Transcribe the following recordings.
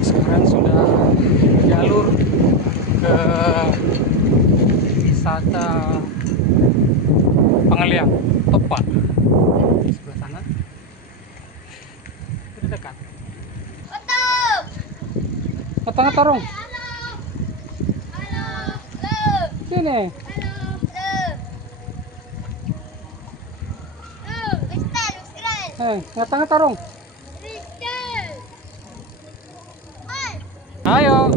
Sekarang sudah jalur ke wisata Pangaliang Topak di sebelah sana. Itu dekat. Tengah tarung. Sini. Tengah tarung. Ayo.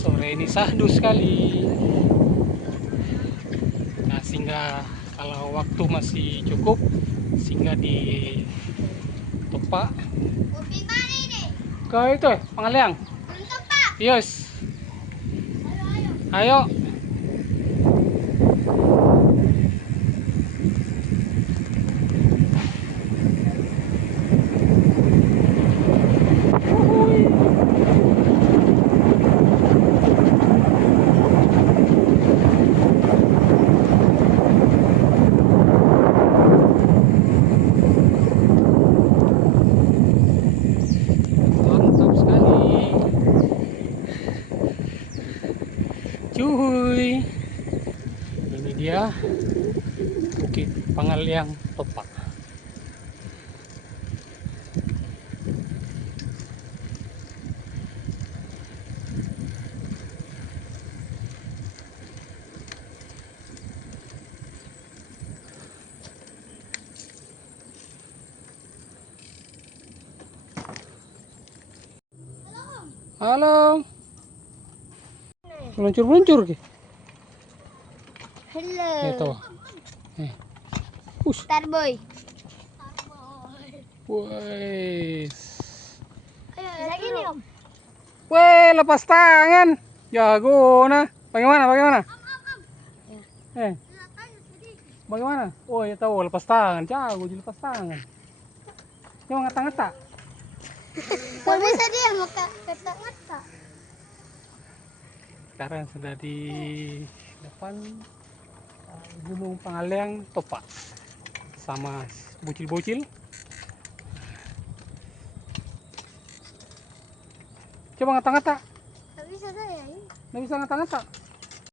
Sore ini sahdu sekali. Nah, sehingga kalau waktu masih cukup, singgah di Topak. Ke itu Pangaliang. Yes. Ayo. Cuy, ini dia Bukit Pangaliang Topak. Halo, meluncur-meluncur ke? Hello. Itu. Starboy. Wes. Ayo, lagi nih Om. Weh, lepas tangan. Jago nah. Bagaimana? Bagaimana? Oh, ya tahu lepas tangan. Jago jadi lepas tangan. Cuma ngata-ngata. Kok bisa dia mau kata-kata? Sekarang sudah di depan Gunung Pangaliang Topak sama bocil-bocil. Coba ngata-ngata. Gak bisa saya ini. Nggak bisa ngata-ngata.